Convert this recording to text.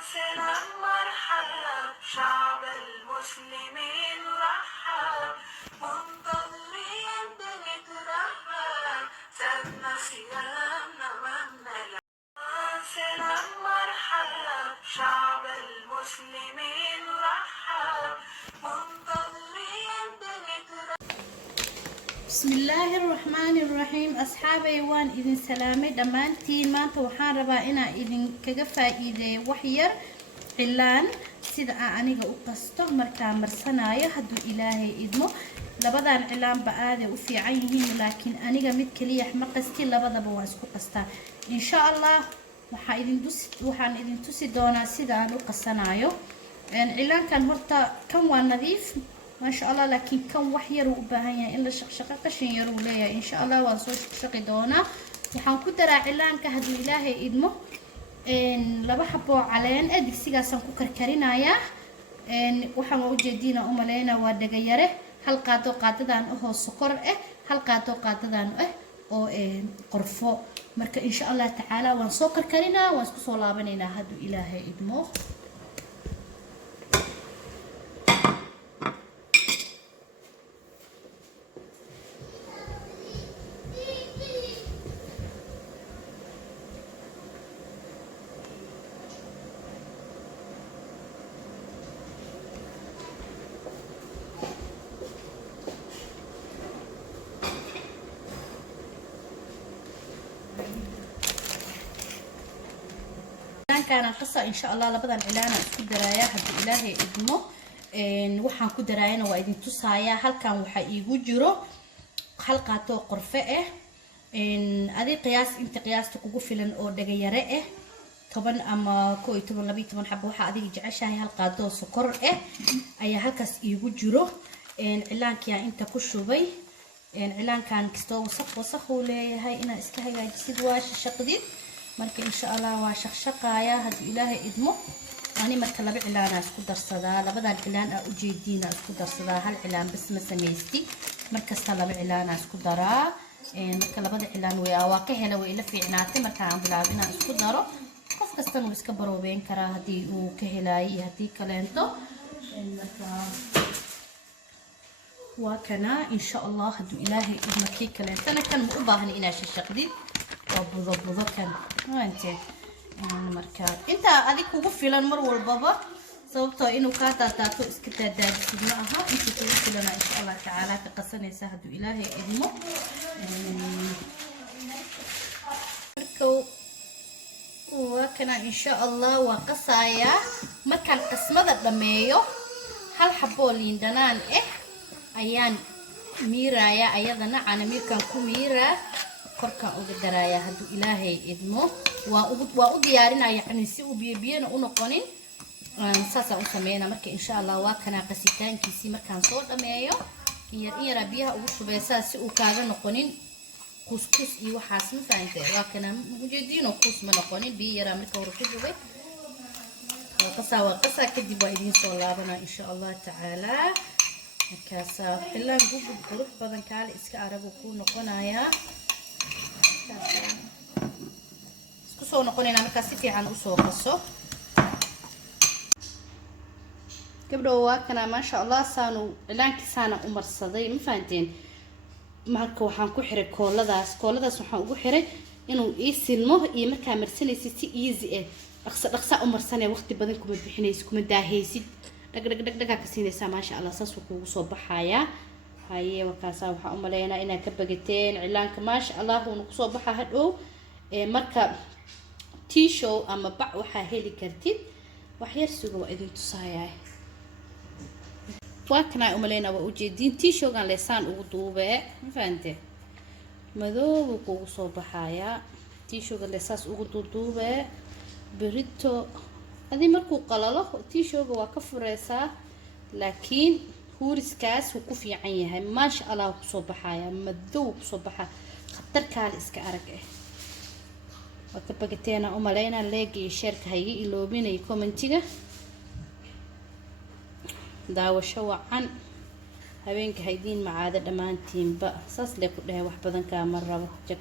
سلام مرحبا شعب المسلمين رحب منتظرين بنترحب سابنا صيامنا ومنا سلام مرحبا شعب المسلمين رحب منتظرين بنترحب. بسم الله الرحمن الرحيم أصحابي وان إذن سلامي دمانتين ما توحان ربا إنا إذن كجفا إذا وحير علان سيدا أنيقا أقصته مركا مرسنايا هدو إلهي إذمو لبدان علان بآذي وفي عينهم لكن أنيقا متكليح مقستي لبدا بواسكو قستا إن شاء الله waxaan idin tusi doonaa sida aan u qasanayo cilaan kan horta kan waa nadiif ما شاء الله لكن كم وحير وباهية إلا شقشقة قشن يروليها إن شاء الله وانسو شقشقي دونا وحان كدرا علان كهدو إلهي إدمو لبا حبو علين أدك سيغا سانكو كركرينايا وحان وجدينا أمالينا وادقيره هل قادو قاددان أهو سكر هل قادو قاددان أو قرفو مركا إن شاء الله تعالى وانسو كركرينا وانسو صولابنينا هدو إلهي إدمو كان قصة إن شاء الله لبدن علانا اسكو درايا هدو إلهي إدمو وحان كو درايانا وإدن تسايا هل كان وحا إيغو جيرو حلقاتو قرفة أدي قياس انت قياس تقوقو فيلن أو دقيارة طبعا أما كوي طبعا لبي طبعا حبا وحا أدي جعشاهي حلقاتو سكر أي هلكاس إيغو جيرو علان كيا انت كشو بي علان كان كستو وصف وليهاي إنا اسكاهي جسد واش الشقدين marka insha Allah waa shaqshaqaya hadii Ilaahay idmo ani marka laba cilaan isku darsada labadan cilaan u jeedina isku darsada hal cilaan bas ma sameeysti marka laba cilaan isku daraa marka labada cilaan waa ka hela way la fiicnaatay marka aan bilaabina isku daro qof kasta uu iska baroobeen kara hadii uu ka helay hadii kaleento marka waa kana insha Allah hadii Ilaahay idmo kii kaleento kan u baahan inaa shaqdid وبضبض كان أنت مركات أنت هذيك وقفيلا مر والبابا صوبته إنه كاتا تاتو إسكتا دادس معها أنت توصلنا إن شاء الله تعالى تقصنا يساعد إلهي إدمو وكنا إن شاء الله وقصايا مكان قسمة دميو هل حبولين دنان أيان ميرايا أيضا أنا ميركان كميرا korka uga daraya haduu Ilaahay idmo waa u diyaarinaya yani si uu biyana u noqonin saasa u sameeyna marka insha Allah waa kana qasitaankiisi markaan soo dhameeyo yar biyaha ugu shubaysaa si uu kaaga noqonin kuskus iyo waxaas ma faantay waa kana ujeedino kus ma noqonin biyo yar marka hore ku jubay qasa kadib waa idin soo laabana insha Allah taala markaasa xillan gubud qurux badan kaale iska arago ku noqonaya isku soo noqonayna marka si fiican u soo qaso gabdho waa kana ma sha Allah saanu cilaankiisana u marsaday ma faanteen marka waxaan ku xiray kooladaas waxaan ugu xiray inuu ii silmo iyo marka marsanaysi si easy dhaqsa u marsanay waqti badan kuma bixinaysid kuma daahaysid dhag ka siinaysa ma sha Allah saas uu kugu soo baxaya هاي وكاسا waxaa u maleeyna inaan ka bagateen cilaanka ma sha Allah uu ku soo baxaa hadhow marka t-shirt ama bac waxa heli kartid wax yar sugo waa idin tusaayay waa kana u maleeyna waa u jeedin t-shirt-gan leesaan ugu duubay ma faante madoow ku soo baxaya t-shirt-gan leesaas ugu duubay berito adi markuu qalalo t-shirt-ga waa ka fureysaa laakiin هورسكاس وكوفي عينها ما شاء الله صباحايا مذوب صباحا خطر كال اسكا ارك وكبقتينا امالينا لاقي شيرك هاي اللو بينا كومنتيغا داو شو عن هبينك هيدين معاده دمانتين با ساس لي كدهي wax badan ka marrabo jak